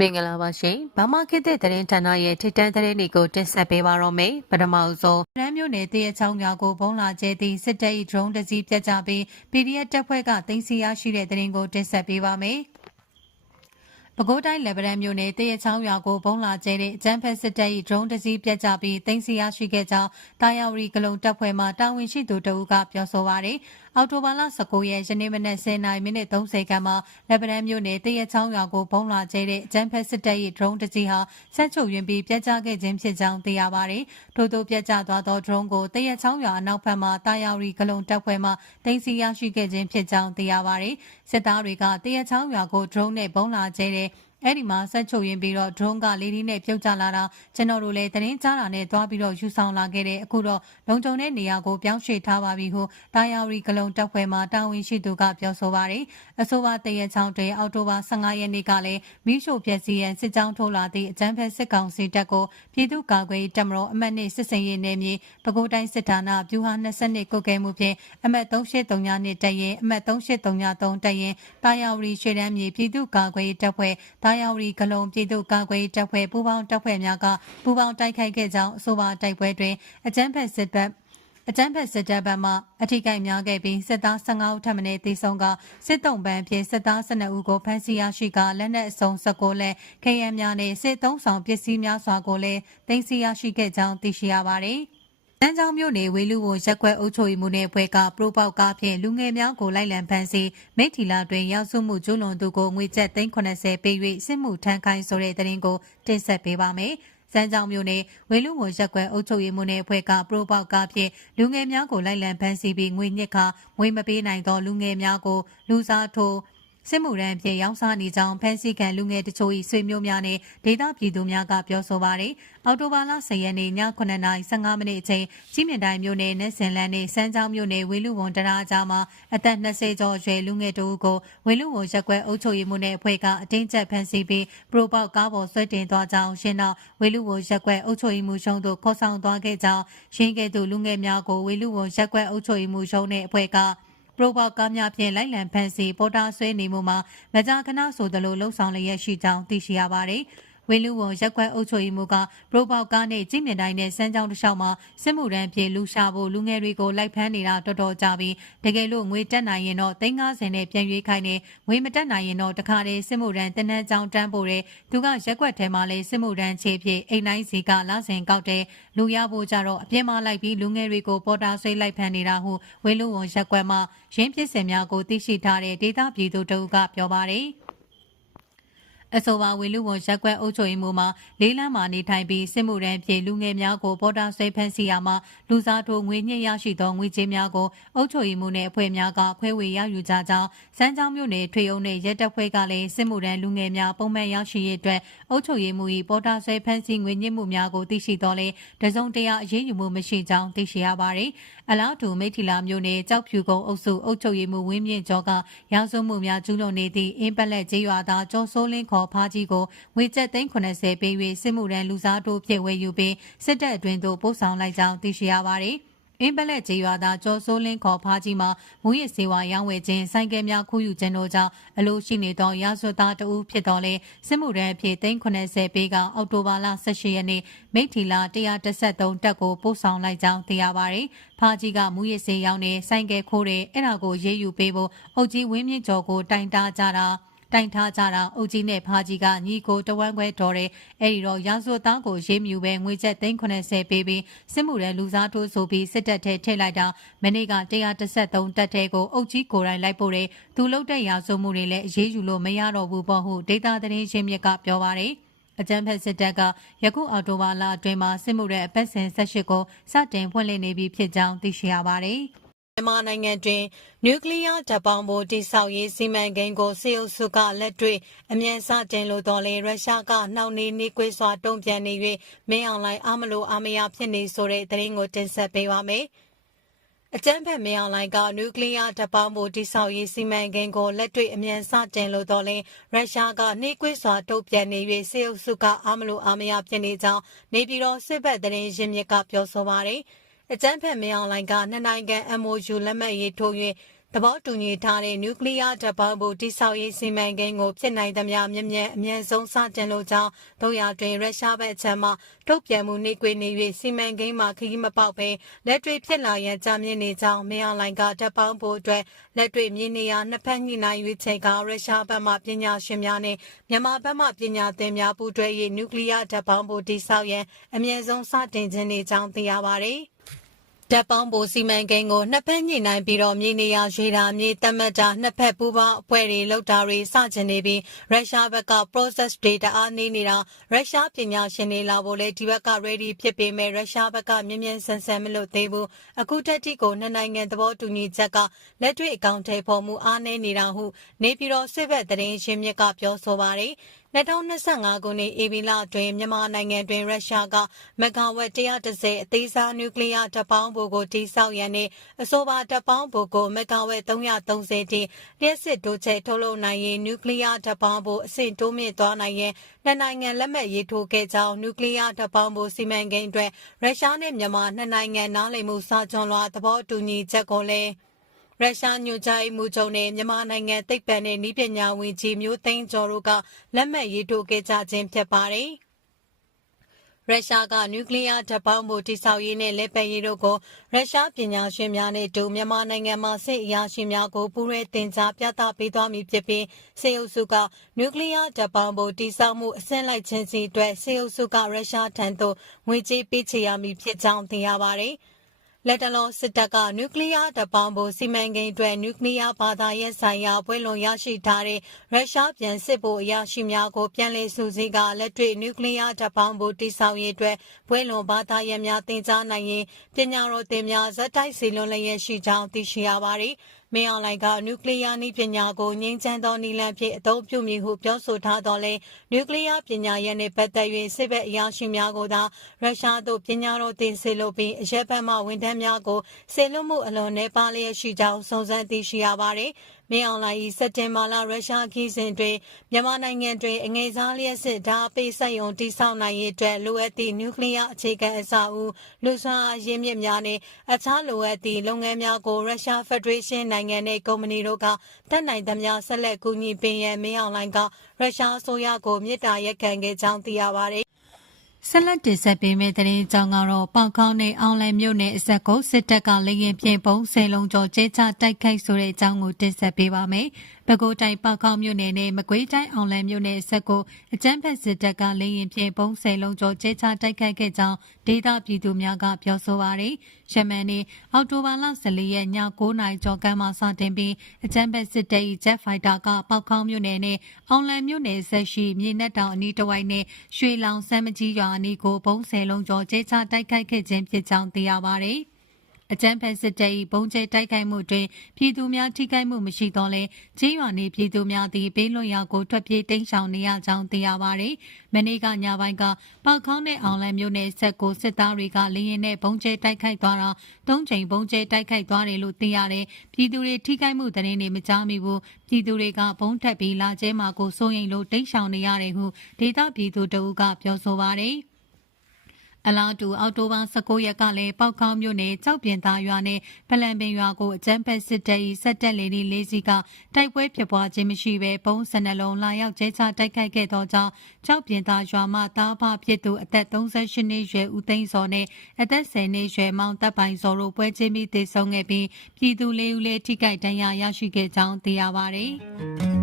မင်္ဂလာပါရှင်။ဘာမခေတ်တဲ့သတင်းဌာနရဲ့ထိတန်းသတင်းတွေကိုတင်ဆက်ပေးပါရမယ်။ပထမဆုံးရန်မြို့နယ်တရချောင်းများကိုဘုံလာကျဲသည့်စစ်တပ်၏ဒရုန်းတစ်စီးပြတ်ကျပြီး PDF တပ်ဖွဲ့ကတင်စီရရှိတဲ့သတင်းကိုတင်ဆက်ပေးပါမယ်။ပဲခူးတိုင်းလက်ဗရန်မြို့နယ်တရချောင်းရွာကိုဘုံလာကျဲတဲ့အကြမ်းဖက်စစ်တပ်၏ဒရုန်းတစ်စီးပြတ်ကျပြီးတင်စီရရှိခဲ့ကြောင်းတာယာဝရီဂလုံတပ်ဖွဲ့မှတာဝန်ရှိသူတဦးကပြောဆိုပါရယ်။ အော်တိုဘာလ19ရက်ယနေ့မနက်10:30မိနစ်30ခန်းမှာလက်ဗရန်မြို့နယ်တရချောင်းရွာကိုဘုံလာကျဲတဲ့အကြမ်းဖက်စစ်တပ်၏ဒရုန်းတစ်စီးဟာဆက်ချုပ်ယွင်ပြီးပြတ်ကျခဲ့ခြင်းဖြစ်ကြောင်းသိရပါရယ်။ထို့သောပြတ်ကျသွားသောဒရုန်းကိုတရချောင်းရွာအနောက်ဘက်မှတာယာဝရီဂလုံတပ်ဖွဲ့မှတင်စီရရှိခဲ့ခြင်းဖြစ်ကြောင်းသိရပါရယ်။စစ်သားတွေကတရချောင်းရွာကိုဒရုန်းနဲ့ဘုံလာကျဲတဲ့ အဲ့ဒီမှာဆက်ချုပ်ရင်ပြီးတော့ drone ကလေဒီနဲ့ပြုတ်ကျလာတာကျွန်တော်တို့လည်းသတင်းကြားတာနဲ့သွားပြီးတော့ယူဆောင်လာခဲ့တဲ့အခုတော့လုံခြုံတဲ့နေရာကိုပြောင်းရွှေ့ထားပါပြီဟုတာယာရီဂလုံတပ်ဖွဲ့မှတာဝန်ရှိသူကပြောဆိုပါတယ်အဆိုပါတရချောင်းတွေအောက်တိုဘာ15ရက်နေ့ကလည်းမိရှို့ပြက်စီရန်စစ်ကြောင်းထိုးလာသည့်အကြမ်းဖက်စစ်ကောင်စီတပ်ကိုပြည်သူ့ကာကွယ်တပ်မတော်အမတ်နှင့်စစ်စင်ရေးနယ်မြေပဲခူးတိုင်းစစ်ဌာနဗျူဟာ22ကုတ်ကဲမှုဖြင့်အမတ်3839နှစ်တရင်အမတ်3833တရင်တာယာရီရှေ့တန်းမြေပြည်သူ့ကာကွယ်တပ်ဖွဲ့တာယာဝတီဂလုံပြည်သူ့ကာကွယ်တပ်ဖွဲ့ပူးပေါင်းတပ်ဖွဲ့များကပူးပေါင်းတိုက်ခိုက်ခဲ့ကြောင်းအဆိုပါတိုက်ပွဲတွင်အကြမ်းဖက်စစ်တပ်အကြမ်းဖက်စစ်တပ်ဘက်မှအထိကိများခဲ့ပြီးစစ်သား15ဦးထပ်မံတေဆုံးကစစ်တုံးပန်းဖြင့်စစ်သား12ဦးကိုဖမ်းဆီးရရှိကလက်နက်အစုံ19လက် KM များနှင့်စစ်သုံးဆောင်ပစ္စည်းများစွာကိုလည်းတင်စီရရှိခဲ့ကြောင်းသိရှိရပါသည် တန်းချောင်းမြို့နယ်ဝေလူဝရက်ကွက်အုပ်ချုပ်ရေးမှုနယ်ဖွဲ့ကပရိုပေါကားဖြင့်လူငယ်များကိုလိုက်လံဖမ်းဆီးမိထီလာတွင်ရောက်စုမှုကျူးလွန်သူကိုငွေကျပ်380ပေး၍စစ်မှုထမ်းခိုင်းဆိုတဲ့တဲ့ရင်ကိုတင်ဆက်ပေးပါမယ်။စမ်းကြောင်မြို့နယ်ဝေလူဝရက်ကွက်အုပ်ချုပ်ရေးမှုနယ်ဖွဲ့ကပရိုပေါကားဖြင့်လူငယ်များကိုလိုက်လံဖမ်းဆီးပြီးငွေညစ်ခါငွေမပေးနိုင်သောလူငယ်များကိုလူစားထိုး စစ်မှုရန်ဖြင့်ရောင်းစားနေကြောင်းဖမ်းဆီးခံလူငယ်တချို့၏ဆွေမျိုးများနဲ့ဒေသပြည်သူများကပြောဆိုပါရယ်အော်တိုဘာလ10ရက်နေ့ည9:15မိနစ်အချိန်ကြီးမြင့်တိုင်းမြို့နယ်နဲ့ဆင်လန်းနဲ့စမ်းချောင်းမြို့နယ်ဝေလူဝန်တရာကြားမှာအသက်20ကျော်အရွယ်လူငယ်တဦးကိုဝေလူဝန်ရက်ကွက်အုပ်ချုပ်ရေးမှုနယ်အဖွဲ့ကအတင်းကျပ်ဖမ်းဆီးပြီးပရိုပေါက်ကားပေါ်ဆွဲတင်သွားကြောင်းရှင်းတော့ဝေလူဝန်ရက်ကွက်အုပ်ချုပ်ရေးမှုရှုံးတို့ခေါ်ဆောင်သွားခဲ့ကြောင်းရင်းခဲ့သူလူငယ်များကိုဝေလူဝန်ရက်ကွက်အုပ်ချုပ်ရေးမှုရှုံးတဲ့အဖွဲ့က ပရိုပေါကားများဖြင့်လိုက်လံဖန်ဆီးပေါ်တာဆွဲနေမှုမှာမကြာခဏဆိုသလိုလှုပ်ဆောင်လျက်ရှိကြောင်းသိရှိရပါတယ်။ ဝေလူဝုံရက်ကွက်အုပ်ချုပ်ရေးမှုကပရိုပေါကားနဲ့ကြည်မြင့်တိုင်းနဲ့စမ်းကြောင်းတစ်လျှောက်မှာစစ်မှုရန်ပြေလူရှာဖို့လူငယ်တွေကိုလိုက်ဖမ်းနေတာတော်တော်ကြာပြီးတကယ်လို့ငွေတက်နိုင်ရင်တော့350နဲ့ပြန်ရွေးခိုင်းနေငွေမတက်နိုင်ရင်တော့တခါတည်းစစ်မှုရန်တနန်းကြောင်းတန်းပို့တယ်သူကရက်ကွက်ထဲမှာလဲစစ်မှုရန်ခြေဖြစ်အိမ်တိုင်းစီကလာစဉ်ကောက်တယ်လူရဖို့ကြတော့အပြင်းမလိုက်ပြီးလူငယ်တွေကိုပေါ်တာဆွေးလိုက်ဖမ်းနေတာဟုဝေလူဝုံရက်ကွက်မှာရင်းပစ်စင်များကိုသိရှိထားတဲ့ဒေသပြည်သူတို့ကပြောပါတယ် အဆိုပါဝေလူဝန်ရက်ကွက်အုပ်ချုပ်ရေးမှူးမှလေးလမ်းမှာနေထိုင်ပြီးစစ်မှုရန်ပြေလူငယ်များကိုပေါ်တာဆွဲဖမ်းဆီးရမှလူစားထိုးငွေညှစ်ရရှိသောငွေကြေးများကိုအုပ်ချုပ်ရေးမှူးနှင့်အဖွဲ့များကခွဲဝေရယူကြကြောင်းစမ်းချောင်းမြို့နယ်ထွေအုပ်နှင့်ရဲတပ်ဖွဲ့ကလည်းစစ်မှုရန်လူငယ်များပုံမှန်ရရှိရေးအတွက်အုပ်ချုပ်ရေးမှူး၏ပေါ်တာဆွဲဖမ်းဆီးငွေညှစ်မှုများကိုသိရှိတော်လဲတစုံတရာအရေးယူမှုမရှိကြောင်းသိရှိရပါသည်အလားတူမိထီလာမြို့နယ်ကြောက်ဖြူကုန်းအုပ်စုအုပ်ချုပ်ရေးမှူးဝင်းမြင့်ကျော်ကရာဇဝမှုများကျူးလွန်နေသည့်အင်းပက်လက်ကျေးရွာသားကျော်စိုးလင်းခေါ်ဖားကြီးကိုငွေကျပ်သိန်း80ပေး၍စစ်မှုရန်လူစားတို့ဖြင့်ဝယ်ယူပြီးစစ်တပ်အတွင်းသို့ပို့ဆောင်လိုက်ကြောင်းသိရှိရပါသည်အင်းပလက်ကျေးရွာသားကျော်စိုးလင်းခေါ်ဖားကြီးမှာမူရစ်စေဝါရောင်းဝယ်ခြင်းဆိုင်ကယ်များခိုးယူခြင်းတို့ကြောင့်အလို့ရှိနေသောရာဇဝသားတဦးဖြစ်တော်လဲစစ်မှုရန်အဖြစ်380ပေးကအောက်တိုဘာလ18ရက်နေ့မိထီလာ133တက်ကိုပို့ဆောင်လိုက်ကြောင်းသိရပါတယ်။ဖားကြီးကမူရစ်စေရောင်းနေဆိုင်ကယ်ခိုးတယ်အဲ့ဒါကိုရေးယူပေးဖို့အုတ်ကြီးဝင်းမြင့်ကျော်ကိုတိုင်တာကြတာ တိုင်ထားကြတာအုတ်ကြီးနဲ့ဖားကြီးကညီကိုတဝမ်းခွဲတော်တယ်အဲ့ဒီတော့ရာဇဝတ်သားကိုရေးမြူပဲငွေချက်380ပေးပြီးစစ်မှုရဲလူစားထိုးဆိုပြီးစစ်တပ်ထဲထည့်လိုက်တာမနေ့က133တက်တဲ့ကိုအုတ်ကြီးကိုယ်တိုင်လိုက်ပို့တယ်သူလုတ်တဲ့ရာဇဝမှုတွေလည်းအရေးယူလို့မရတော့ဘူးပေါ့ဟုဒေတာသတင်းရှင်းမြစ်ကပြောပါတယ်အကြံဖက်စစ်တပ်ကယခုအော်တိုဘာလအတွင်းမှာစစ်မှုရဲအပတ်စဉ်18ကိုစတင်ဖွင့်လှစ်နေပြီဖြစ်ကြောင်းသိရှိရပါတယ်။ မြန်မာနိုင်ငံတွင် နျူကလီးယားဓာတ်ပေါင်းဖို တည်ဆောက်ရေး စီမံကိန်းကို စစ်အုပ်စုက လက်တွေ့ အမြန်စတင်လိုသော်လည်း ရုရှားက နှောင့်နှေးနှေးကွေးစွာ တုံ့ပြန်နေ၍မင်းအောင်လှိုင် အားမလိုအားမရ ဖြစ်နေဆိုတဲ့သတင်းကို တင်ဆက်ပေးပါမယ်။အကြမ်းဖက် မင်းအောင်လှိုင်က နျူကလီးယားဓာတ်ပေါင်းဖို တည်ဆောက်ရေး စီမံကိန်းကို လက်တွေ့ အမြန်စတင်လိုသော်လည်း ရုရှားက နှေးကွေးစွာ တုံ့ပြန်နေ၍စစ်အုပ်စုက အားမလိုအားမရ ဖြစ်နေကြောင်း နေပြည်တော် စစ်ဘက်သတင်းရင်းမြစ်က ပြောဆိုပါတယ်။ အကြမ်းဖက်မင်းအောင်လှိုင်ကနှစ်နိုင်ငံ MOU လက်မှတ်ရေးထိုး၍ တဘောတူညီထားတဲ့နျူကလ িয়ার တပ်ပေါင်းဖို့တိစောက်ရေးစီမံကိန်းကိုဖြစ်နိုင်သမျှမြင့်မြတ်အမြန်ဆုံးစတင်လိုကြောင်းတို့ရတွင်ရုရှားဘက်အချက်မှထုတ်ပြန်မှုနှိကွေနေ၍စီမံကိန်းမှာခရီးမပေါက်ဘဲလက်တွေ့ဖြစ်လာရန်ကြာမြင့်နေကြောင်းမင်းအောင်လိုင်ကတပ်ပေါင်းဖို့အတွက်လက်တွေ့မြင်နေရနှစ်ဖက်ညှိနှိုင်း၍ချက်ကရုရှားဘက်မှပညာရှင်များနဲ့မြန်မာဘက်မှပညာသင်များပူးတွဲ၍နျူကလ িয়ার တပ်ပေါင်းဖို့တိစောက်ရန်အမြန်ဆုံးစတင်ခြင်းနေကြောင်းသိရပါသည် တပ်ပေါင်းဖို့စီမံကိန်းကိုနှစ်ဖက်ညှိနှိုင်းပြီးတော့မြေနေရရွေတာမြေတတ်မှတ်တာနှစ်ဖက်ပူးပေါင်းအဖွဲ့တွေလောက်တာတွေစချင်နေပြီးရုရှားဘက်က process data အားနေနေတာရုရှားပညာရှင်တွေလာဖို့လဲဒီဘက်က ready ဖြစ်ပေမဲ့ရုရှားဘက်ကမြင်းမြန်းဆန်ဆန်မလို့သေးဘူးအခုတက်တိကိုနှစ်နိုင်ငံသဘောတူညီချက်ကလက်တွေ့အကောင့်ထဲပေါ်မှုအားနေနေတာဟုနေပြည်တော်စစ်ဘက်တရင်ရှင်းမြစ်ကပြောဆိုပါတယ် 2025ခုနှစ်ဧပြီလအတွင်းမြန်မာနိုင်ငံတွင်ရုရှားကမဂါဝက်130အသေးစားနျူကလ িয়ার တပ်ပေါင်းဗိုလ်ကိုတိစောက်ရန်နှင့်အဆိုပါတပ်ပေါင်းဗိုလ်ကိုမဂါဝက်330တိလျှက်စစ်တိုးချက်ထုတ်လုပ်နိုင်ရင်နျူကလ িয়ার တပ်ပေါင်းဗိုလ်အဆင့်တိုးမြင့်သွားနိုင်ရန်နှစ်နိုင်ငံလက်မှတ်ရေးထိုးခဲ့ကြောင်းနျူကလ িয়ার တပ်ပေါင်းဗိုလ်စီမံကိန်းအတွက်ရုရှားနဲ့မြန်မာနှစ်နိုင်ငံနားလည်မှုစာချွန်လွှာသဘောတူညီချက်ကိုလည်း ရုရှားညွှန်ကြားမှုချုပ်နဲ့မြန်မာနိုင်ငံသိပ္ပံနဲ့နည်းပညာဝန်ကြီးမျိုးသိန်းကျော်တို့ကလက်မှတ်ရေးထိုးခဲ့ကြခြင်းဖြစ်ပါတယ်။ရုရှားကနျူကလ িয়ার ဓာတ်ပေါင်းမှုတိစောက်ရေးနဲ့လက်ပတ်ရေးတို့ကိုရုရှားပညာရှင်များနဲ့တူမြန်မာနိုင်ငံမှာစစ်အရာရှိများကိုပူးရဲတင် जा ပြသပေးသွားမည်ဖြစ်ပြီးစေအုပ်စုကနျူကလ িয়ার ဓာတ်ပေါင်းမှုတိစောက်မှုအဆင့်လိုက်ခြင်းစီအတွက်စေအုပ်စုကရုရှားထံသို့ငွေကြေးပေးချေရမည်ဖြစ်ကြောင်းသိရပါတယ်။ လက်တလုံးစစ်တပ်ကနျူကလ িয়ার တပ်ပေါင်းဖို့စီမံကိန်းအတွက်နျူကလ িয়ার ဘာသာရေးဆိုင်ရာပွဲလွန်ရရှိထားတဲ့ရုရှားပြန်စစ်ဖို့အရာရှိများကိုပြန်လည်စုစည်းကလက်တွေ့နျူကလ িয়ার တပ်ပေါင်းဖို့တိစောက်ရေးအတွက်ပွဲလွန်ဘာသာရေးများတင် जा နိုင်ရင်ပညာတော်သင်များဇက်တိုက်စီလွန်လျက်ရှိကြောင်းသိရှိရပါတယ်။ မင်းအောင်လှိုင်ကနျူကလ িয়ার နည်းပညာကိုငြိမ်းချမ်းသောနည်းလမ်းဖြင့်အသုံးပြုမည်ဟုပြောဆိုထားတော်လဲနျူကလ িয়ার ပညာရပ်နှင့်ပတ်သက်၍စစ်ဘက်အရာရှိများကိုသာရုရှားသို့ပညာတော်သင်စေလိုပြီးအရက်ဘက်မှဝန်ထမ်းများကိုစေလွှတ်မှုအလွန်နှဲပါလျက်ရှိကြောင်းစုံစမ်းသိရှိရပါသည် မင်းအောင်လှိုင်၏စက်တင်ဘာလရုရှားခီးစဉ်တွင်မြန်မာနိုင်ငံတွင်အငယ်စားလျက်စစ်ဓာပိစက်ယုံတိဆောက်နိုင်ရေးအတွက်လိုအပ်သည့်နျူကလ িয়ার အခြေခံအဆောက်အဦလူစွမ်းအားရင်းမြစ်များနှင့်အခြားလိုအပ်သည့်လုပ်ငန်းများကိုရုရှားဖက်ဒရေးရှင်းနိုင်ငံနှင့်ကုမ္ပဏီတို့ကတက်နိုင်သမျှဆက်လက်ကူညီပေးရန်မင်းအောင်လှိုင်ကရုရှားအစိုးရကိုမြစ်တာရက်ခံခဲ့ကြောင်းသိရပါသည် ဆက်လက်တင်ဆက်ပေးမယ့်သတင်းကြောင်းကတော့ပေါကောင်းနဲ့အောင်လည်မြို့နယ်အစက်ကိုစစ်တပ်ကလေရင်ဖြင့်ပုံဆယ်လုံးကျော်ကျဲချတိုက်ခိုက်ဆိုတဲ့အကြောင်းကိုတင်ဆက်ပေးပါမယ်။ပဲခူးတိုင်းပောက်ခေါမြို့နယ်နဲ့မကွေးတိုင်းအောင်လံမြို့နယ်ဆက်ကိုအကြမ်းဖက်စစ်တပ်ကလေရင်ဖြင့်ပုံဆယ်လုံးကျော်ကျဲချတိုက်ခိုက်ခဲ့ကြောင်းဒေသပြည်သူများကပြောဆိုပါရယ်။ရှမန်နေအောက်တိုဘာလ14ရက်ည9နာရီကျော်ကမ်းမှာစတင်ပြီးအကြမ်းဖက်စစ်တပ်၏ဂျက်ဖိုက်တာကပောက်ခေါမြို့နယ်နဲ့အောင်လံမြို့နယ်ဆက်ရှိမြေနက်တောင်အနီးတစ်ဝိုက်နဲ့ရွှေလောင်စမ်းမကြီးရွာအနီးကိုပုံဆယ်လုံးကျော်ကျဲချတိုက်ခိုက်ခဲ့ခြင်းဖြစ်ကြောင်းသိရပါရယ်။ အကြမ်းဖက်စစ်တပ်၏ဘုံကျဲတိုက်ခိုက်မှုတွင်ပြည်သူများထိခိုက်မှုမရှိတော့လဲကျေးရွာနေပြည်သူများသည်ဘေးလွတ်ရာကိုထွက်ပြေးတိမ်းရှောင်နေရကြောင်းသိရပါသည်။မနေ့ကညပိုင်းကပောက်ခေါင်းနဲ့အောင်လန်မြို့နယ်ဆက်ကိုစစ်သားတွေကလေရင်နဲ့ဘုံကျဲတိုက်ခိုက်သွားတာသုံးချိန်ဘုံကျဲတိုက်ခိုက်သွားတယ်လို့သိရတယ်။ပြည်သူတွေထိခိုက်မှုတရင်တွေမကြားမိဘူး။ပြည်သူတွေကဘုံထက်ပြီးလာကျဲမှာကိုစိုးရိမ်လို့တိမ်းရှောင်နေရတယ်ဟုဒေသပြည်သူတအုပ်ကပြောဆိုပါတယ်။ အလားတူအောက်တိုဘာ19ရက်ကလည်းပောက်ခေါင်းမြို့နယ်ကြောက်ပြင်သားရွာနဲ့ပလန်ပင်ရွာကိုအကြမ်းဖက်စစ်တပ်၏စက်တက်လေဒီလေးစီးကတိုက်ပွဲဖြစ်ပွားခြင်းမရှိဘဲဘုံစနလုံးလာရောက်ကျဲချတိုက်ခိုက်ခဲ့သောကြောင့်ကြောက်ပြင်သားရွာမှတားဖဖြစ်သူအသက်38နှစ်ရွယ်ဦးသိန်းစော်နဲ့အသက်10နှစ်ရွယ်မောင်တပ်ပိုင်စော်တို့ပွဲချင်းပြီးသေဆုံးခဲ့ပြီးပြည်သူလေးဦးလည်းထိခိုက်ဒဏ်ရာရရှိခဲ့ကြောင်းသိရပါဗျ။